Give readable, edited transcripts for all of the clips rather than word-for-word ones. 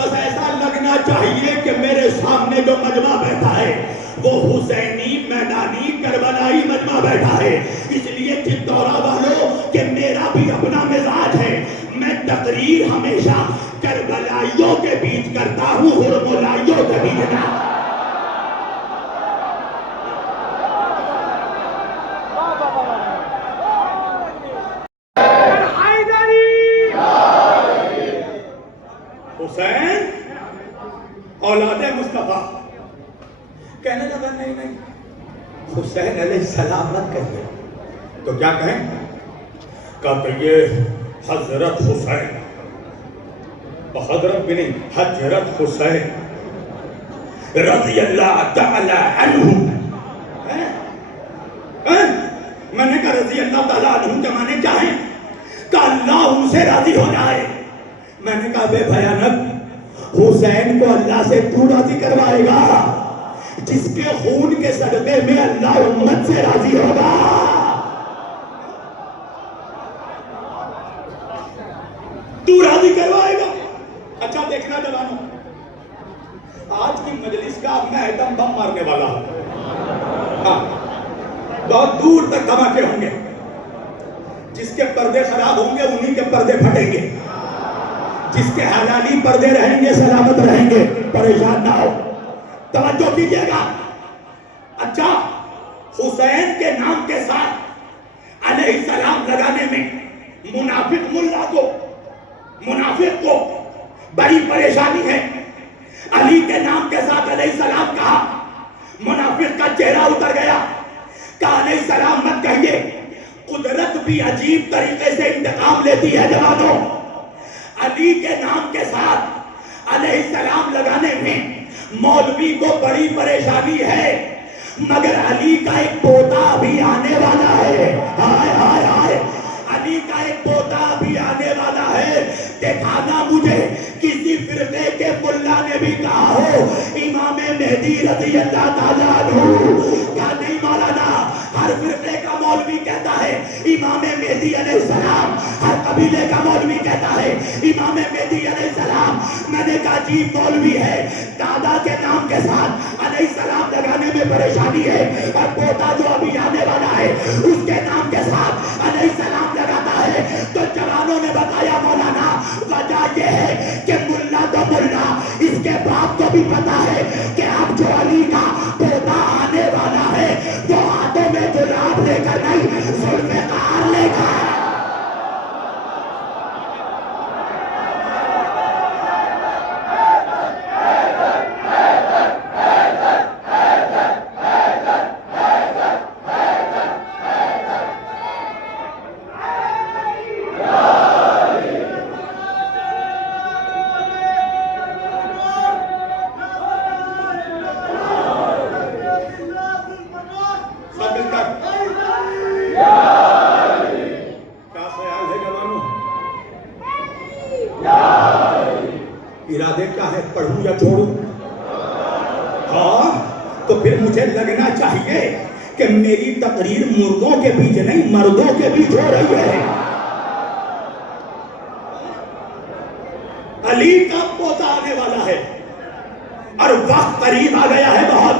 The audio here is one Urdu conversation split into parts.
بس ایسا لگنا چاہیے کہ میرے سامنے جو مجمع بیٹھا ہے وہ حسینی میدانی کربلائی مجمع بیٹھا ہے. اس لیے چتورا والوں کہ میرا بھی اپنا مزاج ہے. میں تقریر ہمیشہ کربلائیوں کے بیچ کرتا ہوں، ہرملائیوں کے بیچ نہ. حسین اولاد مصطفیٰ. کہنے لگا نہیں حسین علیہ السلام مت کہیے. تو کیا کہیں؟ کہا کہ یہ حضرت حسین، حضرت بھی نہیں، حضرت حسین رضی اللہ تعالی عنہ. میں نے کہا رضی اللہ تعالیٰ عنہ کے معنی کیا ہیں؟ کہ اللہ ان سے راضی ہو جائے. میں نے کہا بے بھیانک، حسین کو اللہ سے تو راضی کروائے گا جس کے خون کے صدقے میں اللہ امت سے راضی ہوگا. تو راضی کروائے گا. اچھا دیکھنا جوانوں، آج کی مجلس کا میں ایٹم بم مارنے والا ہوں. بہت دور تک دھماکے ہوں گے. جس کے پردے خراب ہوں گے انہی کے پردے پھٹیں گے. جس کے حلالی پردے رہیں گے سلامت رہیں گے، پریشان نہ ہو. توجہ کیجئے گا. اچھا، حسین کے نام کے ساتھ علیہ السلام لگانے میں منافق ملا کو، منافق کو بڑی پریشانی ہے. علی کے نام کے ساتھ علیہ السلام کہا، منافق کا چہرہ اتر گیا. کہا علیہ السلام مت کہیے. قدرت بھی عجیب طریقے سے انتقام لیتی ہے جوانوں. علی کے نام کے ساتھ علیہ السلام لگانے میں مولوی کو بڑی پریشانی ہے، مگر علی کا ایک پوتا بھی آنے والا ہے. ہائے ہائے ہائے، علی کا ایک پوتا بھی آنے والا ہے. دکھانا مجھے کسی فرقے کے ملا نے بھی کہا ہو امام مہدی رضی اللہ تعالیٰ عنہ. کیا نہیں مولانا؟ ہر فرقے کا مولوی کہتا ہے امام مہدی علیہ السلام، ہر قبیلے کا مولوی کہتا ہے امام مہدی علیہ السلام. میں نے کہا عجیب مولوی ہے، دادا کے نام کے ساتھ علیہ السلام لگانے میں پریشانی ہے، اور پوتا جو ابھی آنے والا ہے اس کے نام کے ساتھ علیہ السلام لگاتا ہے. تو جوانوں نے بتایا مولانا وجہ یہ ہے کہ ملا تو ملا، اس کے باپ کو بھی پتا ہے کہ اب جو علی کا پوتا آنے والا ہے وہ ہاتھوں میں گلاب لے کر نہیں، ذوالفقار لے کر. ارادے کیا ہے؟ پڑھوں یا چھوڑوں؟ ہاں تو پھر مجھے لگنا چاہیے کہ میری تقریر مردوں کے بیچ نہیں مردوں کے بیچ ہو رہی ہے. علی کا پوتا آنے والا ہے اور وقت قریب آ گیا ہے بہت.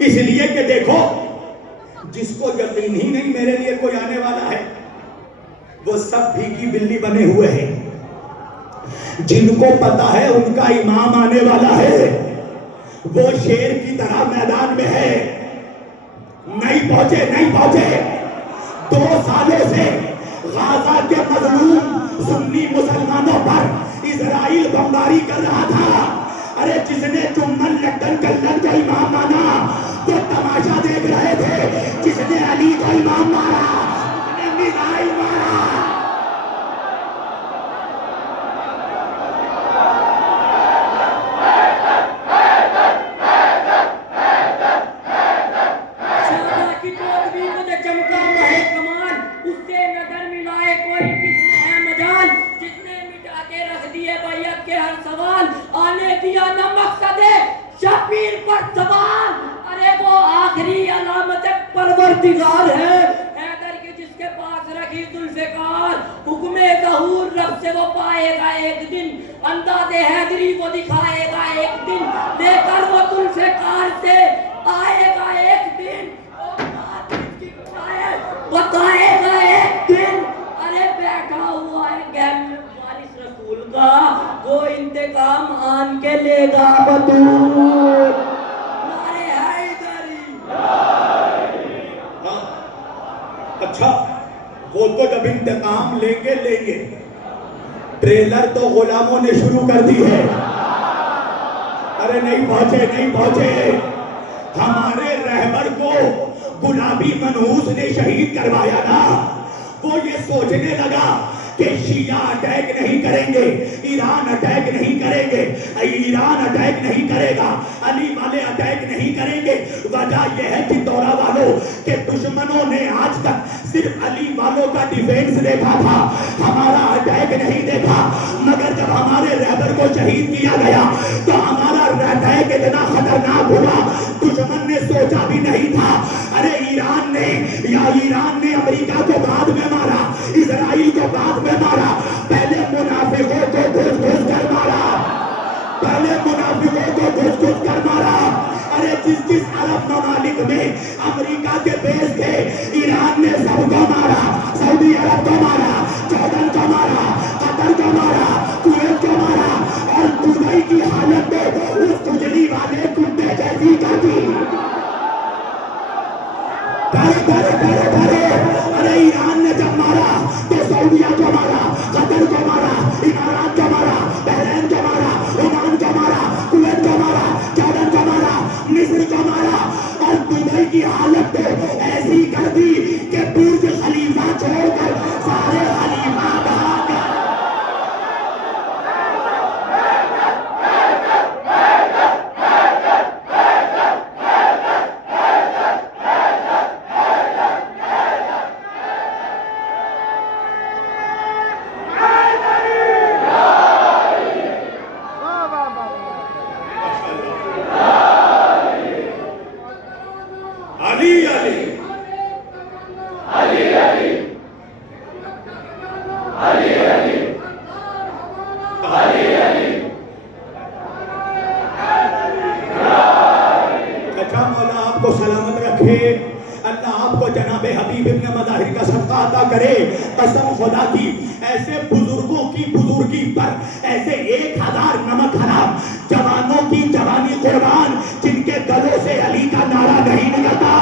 اس لیے کہ دیکھو، جس کو یقین ہی نہیں میرے لیے کوئی آنے والا ہے وہ سب بھیگی بلی بنے ہوئے ہیں. جن کو پتا ہے ان کا امام آنے والا ہے وہ شیر کی طرح میدان میں ہے. نہیں پہنچے. 2 سالوں سے غزہ کے مظلوم سنی مسلمانوں پر اسرائیل بمباری کر رہا تھا. ارے جس نے چمن لٹن کلن کا امام مانا وہ تماشا دیکھ رہے تھے. جس نے علی کو امام مارا، جس نے میزائل مارا. ارے وہ آخری علامت پروردگار ہے حیدر کے، جس کے پاس رکھ گی ذوالفقار، حکم ظہور رب سے وہ پائے گا ایک دن، انداز حیدری وہ دکھائے گا ایک دن، لے کر وہ ذوالفقار سے آئے گا ایک دن، بتائے گا ایک دن، ارے بیٹھا ہوا ہے گھر میں وارث رسول کا، وہ انتقام آن کے لے گا بطور نعرے حیدری۔ اچھا وہ تو جب انتقام لیں گے ٹریلر تو غلاموں نے شروع کر دی ہے۔ ارے نہیں پہنچے ہمارے رہبر کو گلابی منحوس نے شہید کروایا نا، وہ یہ سوچنے لگا کہ شیعہ اٹیک نہیں کریں گے، ایران اٹیک نہیں کریں گے، ایران اٹیک نہیں کرے گا، علی والے اٹیک نہیں کریں گے۔ وجہ یہ ہے کہ دورہ والوں کہ دشمنوں نے آج تک صرف علی والوں کا ڈیفینس دیکھا تھا، ہمارا اٹیک نہیں دیکھا، مگر جب ہمارے رہبر کو شہید کیا گیا تو ہمارا اٹیک اتنا خطرناک ہوا دشمن نے سوچا بھی نہیں تھا۔ ارے ایران نے امریکہ کو بعد میں مارا، اسرائیل کو بعد میں مارا، پہلے منافقوں کو گھس گھس کر مارا۔ ارے جس عرب ممالک میں امریکہ کے بیس تھے ایران نے سب کو مارا، سعودی عرب کو مارا، جارڈن کو مارا، قطر کو مارا، کویت کو مارا، اور دبئی کی حالت میں اس کجلی والے کتے جیسی کر دی۔ ارے ایران نے جب مارا تو سعودیہ کو مارا، قطر کو مارا، امارات کو مارا، بحرین کو مارا، عمان کو مارا، کویت کو مارا، جارڈن کو مارا، مصر کو مارا، اور دبئی کی حالت پہ ایسی کر دی کہ برج خلیفہ چھوڑ کر سارے خلیفہ بھاگ گئے۔ اللہ آپ کو جناب حبیب ابن مظاہر کا صدقہ عطا کرے۔ قسم خدا کی ایسے بزرگوں کی بزرگی پر ایسے 1000 نمک حرام جوانوں کی جوانی قربان جن کے گلوں سے علی کا نعرہ نہیں نکلتا۔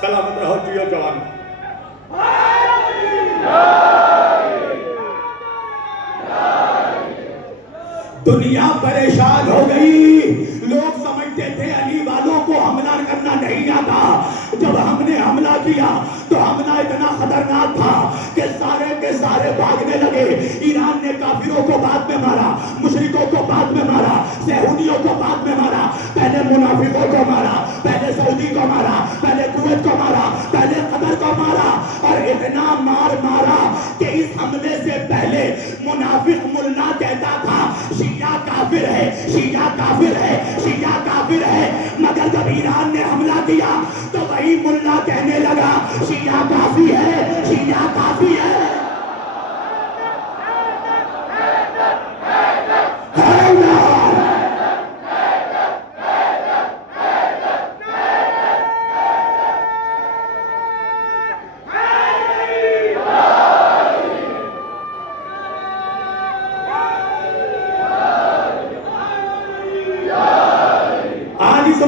سلامت رہو جیو جوان۔ دنیا پریشان ہو گئی، لوگ سمجھتے تھے علی والوں کو حملہ کرنا نہیں آتا، جب ہم نے حملہ کیا تو حملہ اتنا خطرناک تھا کہ سارے کے سارے بھاگنے لگے۔ ایران نے کافروں کو بعد میں مارا، مشرکوں کو بعد میں مارا، صہیونیوں کو بعد میں مارا، پہلے منافقوں کو مارا، پہلے سعودی کو مارا، پہلے کویت کو مارا، پہلے قطر کو مارا، اور اتنا مارا کہ اس حملے سے پہلے منافق ملا کہتا تھا شیعہ کافر ہے، شیعہ کافر ہے، شیعہ کافر ہے، مگر جب ایران نے حملہ کیا تو وہی ملا کہنے لگا شیعہ کافی ہے، شیعہ کافی ہے۔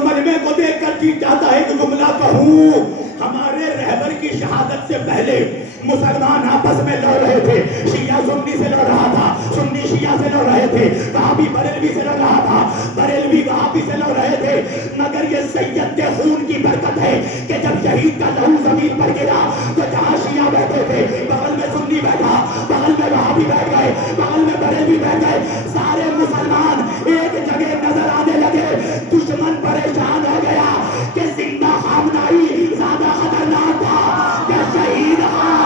مجمع کو دیکھ کر جی چاہتا ہے کہ جملہ کہوں، ہمارے رہبر کی شہادت سے پہلے مسلمان آپس میں لڑ رہے تھے. شیعہ سنی سے لڑ رہا تھا, سنی شیعہ سے لڑ رہے تھے, وہابی بریلوی سے لڑ رہا تھا, بریلوی وہابی سے لڑ رہے تھے. مگر یہ سید کے خون کی برکت ہے کہ جب شہید کا لہو زمین پر گرا تو جہاں شیعہ بیٹھے تھے بغل میں سنی بیٹھا, بغل میں وہابی بیٹھ گئے, بغل میں بریلوی بیٹھ گئے, سارے مسلمان ایک جگہ نظر آنے لگے. دشمن پریشان ہو گیا کہ زندہ خامنائی زیادہ خطرناک تھا کہ شہید خان.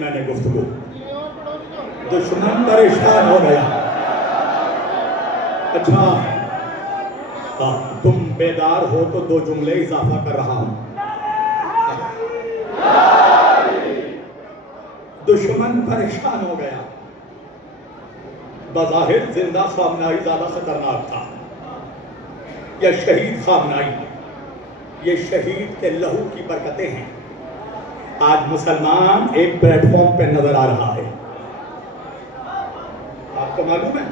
میں نے گفتگو, دشمن پریشان ہو گیا. اچھا تم بیدار ہو تو دو جملے اضافہ کر رہا ہوں. دشمن پریشان ہو گیا. بظاہر زندہ خامنائی زیادہ خطرناک تھا یا شہید خامنائی؟ یہ شہید کے لہو کی برکتیں ہیں. آج مسلمان ایک پلیٹ فارم پہ نظر آ رہا ہے. آپ کو معلوم ہے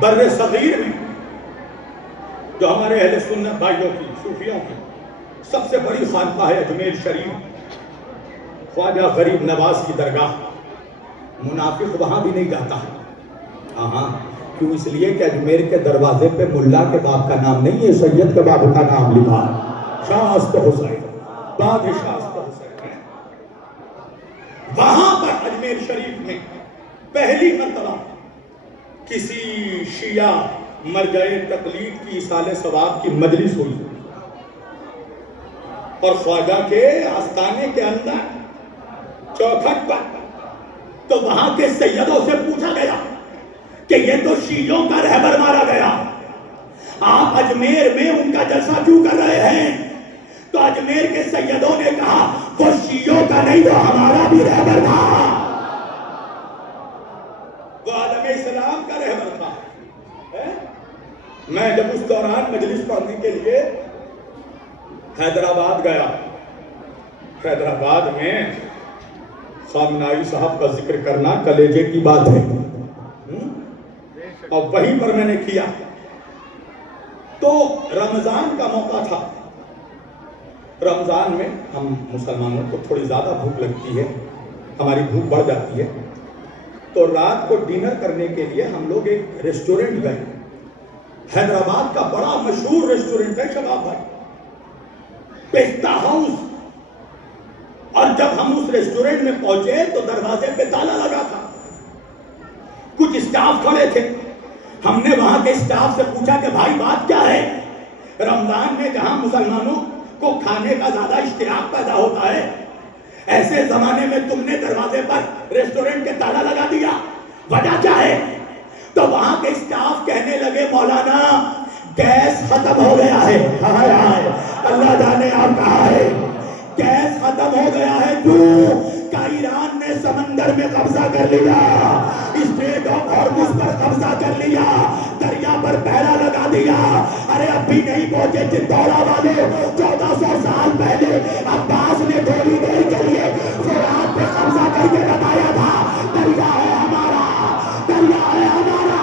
بر صغیر میں جو ہمارے اہل سنت بھائیوں کی, صوفیوں کی سب سے بڑی خانقاہ ہے اجمیر شریف, خواجہ غریب نواز کی درگاہ. منافق وہاں بھی نہیں جاتا. ہاں کیوں؟ اس لیے کہ اجمیر کے دروازے پہ ملا کے باپ کا نام نہیں ہے, سید کے باپ کا نام لکھا ہے, شاہ است حسین, بادشاہ است حسین ہے. وہاں پر اجمیر شریف میں پہلی مرتبہ کسی شیعہ مرجع تقلید کی ایصال ثواب کی مجلس ہوئی اور خواجہ کے آستانے کے اندر چوکھٹ پر تو وہاں کے سیدوں سے پوچھا گیا کہ یہ تو شیعوں کا رہبر مارا گیا, آپ اجمیر میں ان کا جلسہ کیوں کر رہے ہیں؟ تو اجمیر کے سیدوں نے کہا وہ شیعوں کا نہیں, وہ ہمارا بھی رہبر تھا, وہ عالم اسلام کا رہبر تھا. میں جب اس دوران مجلس پڑھنے کے لیے حیدرآباد گیا, حیدرآباد میں خامنائی صاحب کا ذکر کرنا کلیجے کی بات ہے, اور وہیں پر میں نے کیا. تو رمضان کا موقع تھا. رمضان میں ہم مسلمانوں کو تھوڑی زیادہ بھوک لگتی ہے, ہماری بھوک بڑھ جاتی ہے. تو رات کو ڈنر کرنے کے لیے ہم لوگ ایک ریسٹورنٹ گئے. حیدرآباد کا بڑا مشہور ریسٹورنٹ ہے شباب بھائی, پستہ ہاؤس. اور جب ہم اس ریسٹورنٹ میں پہنچے تو دروازے پہ تالا لگا تھا. کچھ اسٹاف کھڑے تھے. ہم نے وہاں کے اسٹاف سے پوچھا کہ بھائی بات کیا ہے؟ رمضان میں جہاں مسلمانوں کو کھانے کا زیادہ اشتیاق پیدا ہوتا ہے, ایسے زمانے میں تم نے دروازے پر ریسٹورنٹ کے تالا لگا دیا, وجہ کیا ہے؟ تو وہاں کے اسٹاف کہنے لگے مولانا گیس ختم ہو گیا ہے. ہائے ہائے, اللہ جانے آپ کہاں ہے, گیس ختم ہو گیا ہے. کیوں کہ ایران نے سمندر میں قبضہ کر لیا, اسٹریٹ آف ہارمز پر قبضہ کر لیا, دریا پر پہرا لگا دیا. ارے اب بھی نہیں پہنچے چتورا والے. 1400 سال پہلے عباس نے تھوڑی دیر کے لیے فرات پہ قبضہ کر کے بتایا تھا دریا ہے ہمارا, دریا ہے ہمارا.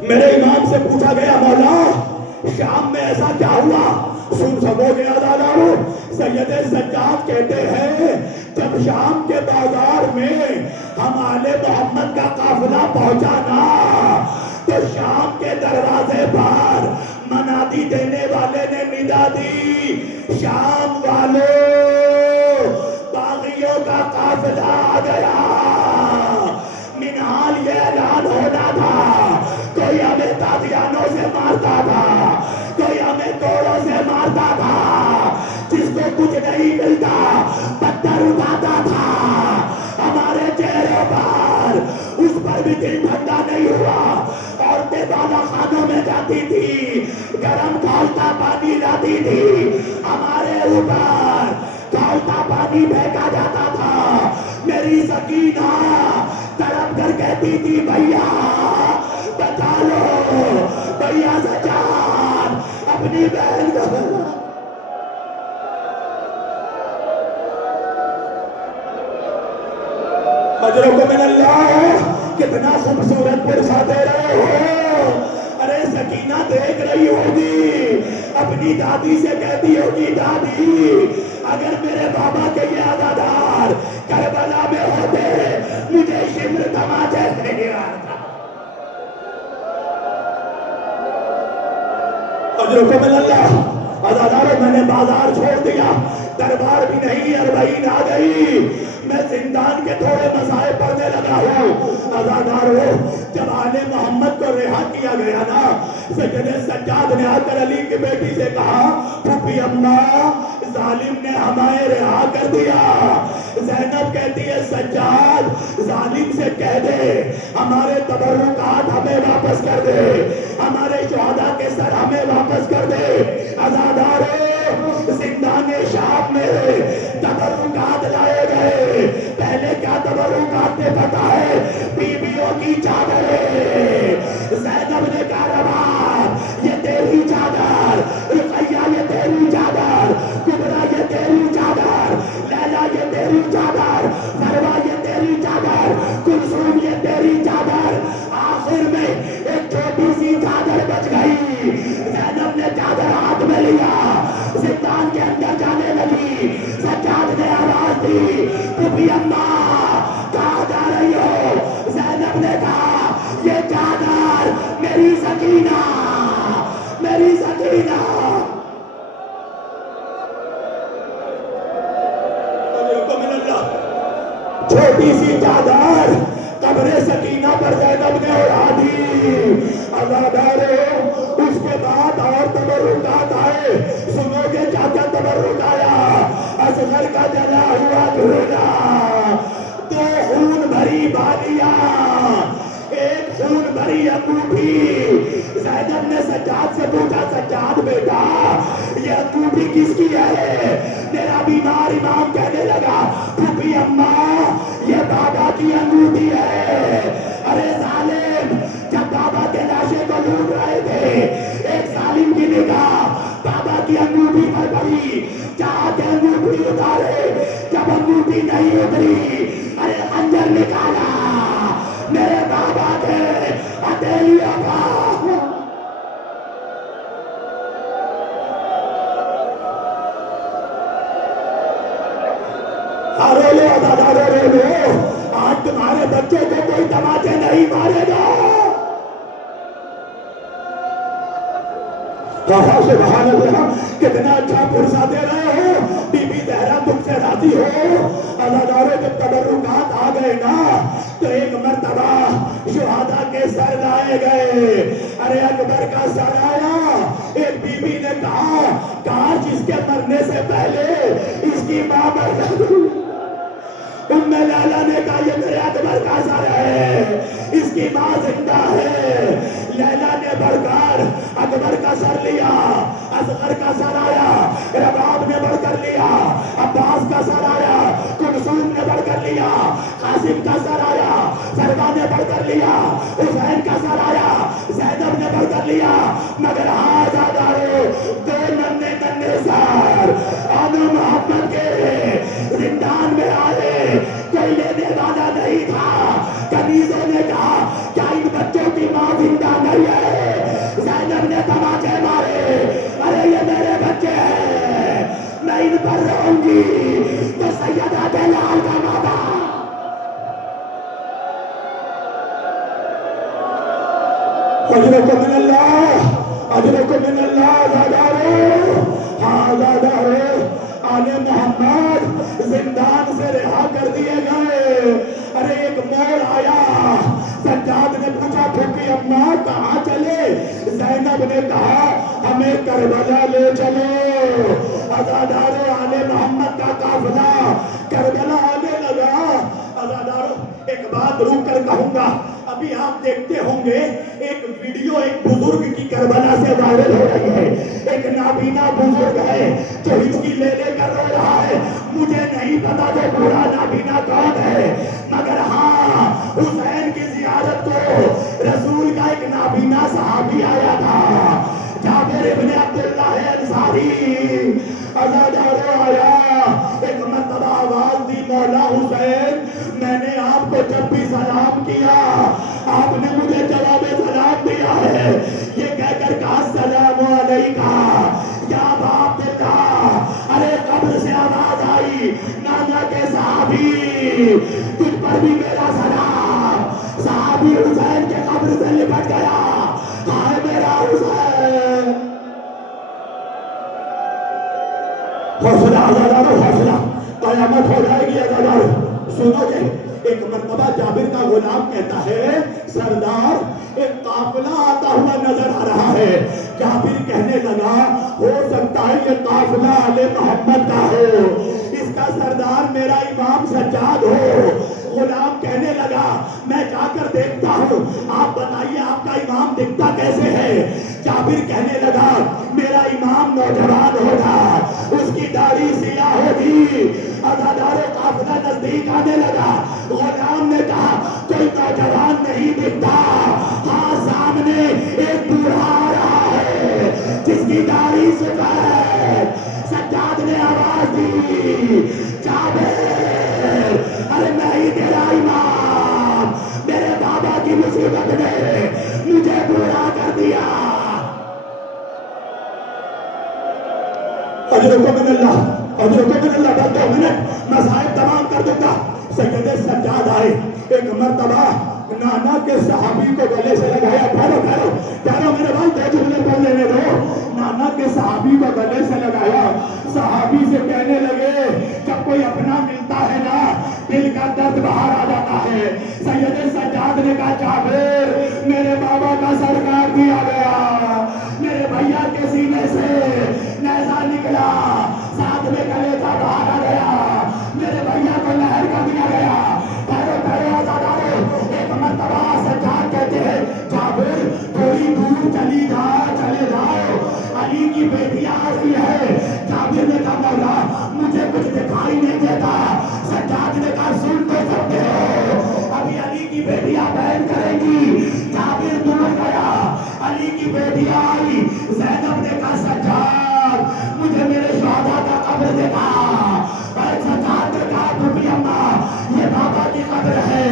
میرے امام سے پوچھا گیا مولا شام میں ایسا کیا ہوا؟ سن سکو گے عزادارو، سید سجاد کہتے ہیں جب شام کے بازار میں ہم آل محمد کا قافلہ پہنچا نا تو شام کے دروازے پر منادی دینے والے نے ندا دی، شام والوں باغیوں کا قافلہ آ گیا۔ منحال یہ اعلان ہونا تھا، کوئی ہمیں تازیانوں سے مارتا تھا، کوئی ہمیں کوڑوں سے مارتا تھا، جس کو کچھ نہیں ملتا پتھر اٹھاتا تھا ہمارے چہروں پر، اس پر بھی دل ٹھنڈا نہیں ہوا۔ عورتیں بالا خانوں میں جاتی تھی، گرم کھولتا پانی لاتی تھی، ہمارے اوپر کھولتا پانی پھینکا جاتا تھا۔ میری سکینہ تڑپ کر کہتی تھی بھیا بتا لو، بھیا سجاد اپنی بہن کو۔ اجرکم من اللہ، کتنا خوبصورت پرسہ دے رہے ہو۔ ارے سکینہ دیکھ رہی ہوگی، اپنی دادی سے کہتی ہوگی دادی اگر میرے بابا کے یہ عزادار کربلا میں ہوتے مجھے شمر تماچے نہیں آتا۔ اجرکم من اللہ، عزاداروں میں نے بازار چھوڑ دیا، دربار بھی نہیں، 40 آ گئی، میں زندان کے تھوڑے مسائل پڑھنے لگا ہوں۔ عزاداروں جب آل محمد کو رہا کیا گیا نا، سید سجاد نے آ کر علی کی بیٹی سے کہا پھوپھی اماں ظالم نے ہمیں رہا کر دیا۔ زینب کہتی ہے سجاد ظالم سے کہہ دے ہمارے تبرکات ہمیں واپس کر دے، ہمارے شہداء کے سر ہمیں واپس کر دے۔ عزاداروں زندان شام میں تبرکات لائے گئے، پہلے کیا تبرکات نے پتا ہے؟ بیویوں کی چادریں۔ زینب نے کہا رباب یہ تیری چادر، رقیہ یہ تیری چادر، کبرا یہ تیری چادر، لیلا یہ تیری چادر، فروا یہ تیری چادر، کلثوم یہ تیری چادر۔ آخر میں ایک چھوٹی سی چادر بچ گئی، زینب نے چادر ہاتھ میں لیا، زندان کے اندر جانے لگی۔ سجاد نے آواز دی پھوپھی اماں کہاں جا رہی ہو؟ زینب نے کہا یہ چادر میری سکینہ، میری سکینہ۔ چھوٹی سی چادر قبر سکینہ پر زینب نے اڑا دی۔ عزاداروں اس کے بعد اور تبرکات آئے، سنو گے کیا کیا تبرک آیا؟ اصغر کا جلا ہوا دھونا، 2 خون بھری بالیاں، 1 خون بھری انگوٹھی۔ زینب نے سجاد سے پوچھا سجاد بیٹا یہ انگوٹھی کس کی ہے؟ میرا بیمار امام کہنے لگا پھوپھی اماں یہ بابا کی انگوٹھی ہے۔ ارے ظالم جب بابا کے لاشے کو لوٹ رہے تھے ایک ظالم کی نگاہ بابا کی انگوٹھی پر پڑی، چاہا کہ انگوٹھی اتارے، جب انگوٹھی نہیں اتری ارے خنجر نکالا میرے بابا کے ہتھیلیوں کا۔ رولو عزاداروں رولو، آج تمہارے بچوں کو کوئی تماچے نہیں مارے گا۔ سبحان اللہ، کتنا اچھا پرسہ دے رہے ہو، بی بی زہرا تم سے راضی ہو۔ عزاداروں جب تبرکات آ گئے نا تو ایک مرتبہ شہداء کے سر لائے گئے۔ ارے اکبر کا سر آیا، ایک بی بی نے کہا کاش اس کے مرنے سے پہلے اس کی ماں مر جاتی۔ ام لیلا نے کہا یہ میرے اکبر کا سر ہے، اس کی ماں زندہ ہے۔ لیلا نے بڑھ کر اکبر کا سر لیا، اصغر کا سر آیا، رباب نے بڑھ کر لیا، عباس کا سر آیا، کلثوم نے بڑھ کر لیا، قاسم کا سر آیا، فروا نے بڑھ کر لیا، حسین کا سر آیا، زینب نے بڑھ کر لیا، مگر عزاداروں 2 ننھے ننھے سر آل محمد کے زندان میں آئے، کوئی لینے والا نہیں تھا۔ کنیزوں نے کہا کیا ان بچوں کی ماں زندہ نہیں رہی ہے. زینب نے تماچے مارے. ارے یہ میرے بچے ہیں, میں ان پر رہوں گی. تو سیدہ بلال کا ماما اجرکم من اللہ, اجرکم من اللہ. زادارو ہاں زادارو, آل محمد زندان سے رہا کر دیے گئے. ارے ایک موڑ آیا, سجاد نے پوچھا پھوپھی اماں کہاں چلے؟ زینب نے کہا ہمیں کربلا لے چلو. ازادارو آل محمد کا قافلہ کربلا آنے لگا. ازادارو ایک بات روک کر کہوں گا, ابھی آپ دیکھتے ہوں گے ایک ویڈیو ایک بزرگ کی کربلا سے وائرل ہو رہی ہے. ایک نابینا بزرگ ہے جو ہچکی لے لے کر رو رہا ہے. مجھے نہیں پتا جو بوڑھا نابینا کون ہے, مگر ہاں حسین کی زیارت کو رسول کا ایک نابینا صحابی آیا تھا, جابر ابن عبداللہ انصاری. ازادارو آیا, ایک مرتبہ آواز دی مولا حسین, میں نے آپ کو جب بھی سلام کیا آپ نے مجھے جواب سلام دیا ہے. یہ کہہ کر کہا السلام علیکہ یا ابا عبداللہ. ارے قبر سے آواز آئی, نانا کے صحابی تجھ پر بھی میرا سلام. صحابی حسین کے قبر سے لپٹ گیا, ہائے میرا حسین. حوصلہ ازادارو, حوصلہ, قیامت ہو جائے گی ازادارو. سنو گے, ایک مرتبہ جابر کا غلام کہتا ہے سردار ایک قافلہ آتا ہوا نظر آ رہا ہے. جابر کہنے لگا ہو سکتا ہے یہ قافلہ آل محمد کا ہو, اس کا سردار میرا امام سجاد ہو. غلام کہنے لگا میں جا کر دیکھتا ہوں, آپ بتائیے آپ کا امام دکھتا کیسے ہے؟ جابر کہنے لگا میرا امام نوجوان ہوگا, اس کی داڑھی سیاہ ہوگی. ازادارو قافلہ نزدیک آنے لگا. غلام نے کہا کوئی نوجوان نہیں دکھتا, ہاں سامنے ایک بوڑھا آ رہا ہے جس کی داڑھی سفید. سجاد نے آواز دی جابر, ارے میں ہی تیرا امام, میرے بابا کی مصیبت نے مجھے بوڑھا کر دیا. اجرکم من اللہ, اجرکم من اللہ. بس 2 منٹ مصائب تمام کر دوں گا. سید سجاد آئے, ایک مرتبہ نانا کے صحابی کو گلے سے لگایا. ٹھہرو ٹھہرو ٹھہرو میرے بھائی, 2 جملے بول لینے دو. نانا کے صحابی کو گلے سے لگایا. صحابی سے کہنے لگے جب کوئی اپنا ملتا ہے نا دل کا درد باہر آ جاتا ہے. سید سجاد نے کہا جابر میرے بابا کا سرکار دیا گیا, میرے بھیا کے سینے سے نیزہ نکلا, ساتھ میں کلیجہ باہر آ گیا, میرے بھیا کو لہر کر دیا گیا. ٹھہرو ٹھہرو ازادارو, ایک مرتبہ سجاد کہتے ہیں جابر تھوڑی دور چلی جاؤ, چلے جاؤ, علی کی بیٹی آ رہی ہے. جابر نے کہا مولا مجھے کچھ دکھائی نہیں دیتا. سجاد نے کہا سن تو سکتے ہو, ابھی علی کی بیٹیاں بیان کریں گی. جابر دور گیا, علی کی بیٹی آئی. زینب نے کہا سجاد مجھے میرے شہداء کا قبر دکھا. سجاد نے کہا پھوپھی اماں یہ بابا کی قبر ہے,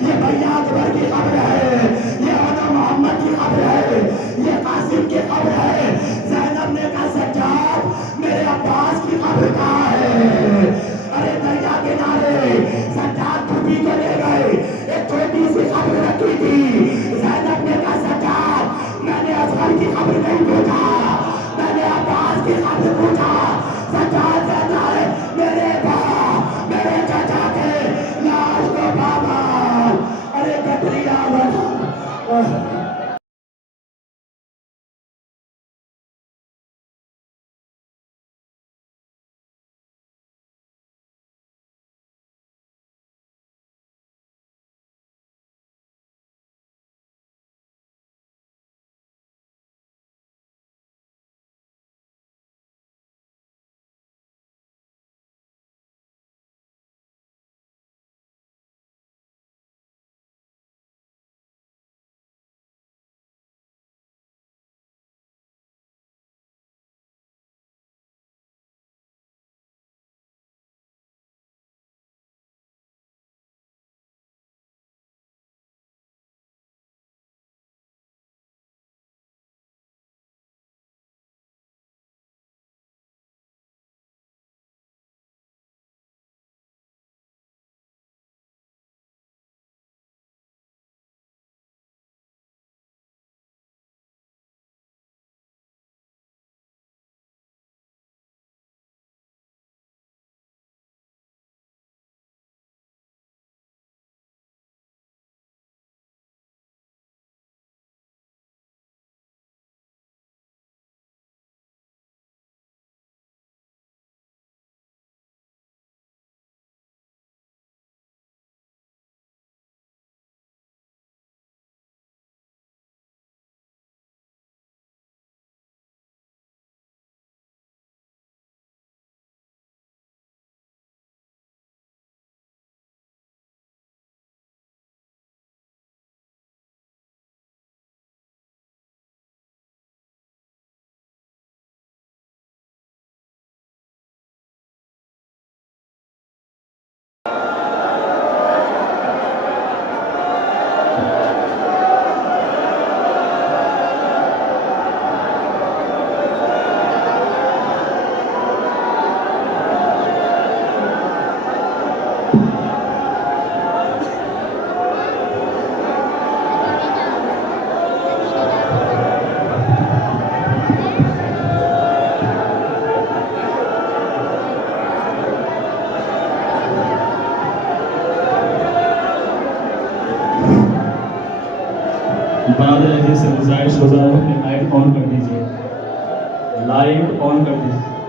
یہ بھیا اکبر کی قبر ہے, یہ آنا محمد کی قبر ہے, یہ قاسم کی قبر ہے. زینب نے کہا سجاد میرے عباس کی قبر کہاں ہے؟ ارے دریا کنارے سجاد پھوپھی کو لے گئے, ایک چھوٹی سی قبر رکھی تھی. زینب نے کہا سجاد میں نے اصغر کی قبر نہیں پوچھا, میں نے عباس کی قبر پوچھا. سجاد کہتا ہے میرے چچا کے لاش کو بابا بادل عزیز سے گزارش ہو رہا ہے کہ لائٹ آن کر دیجیے، لائٹ آن کر دیجیے.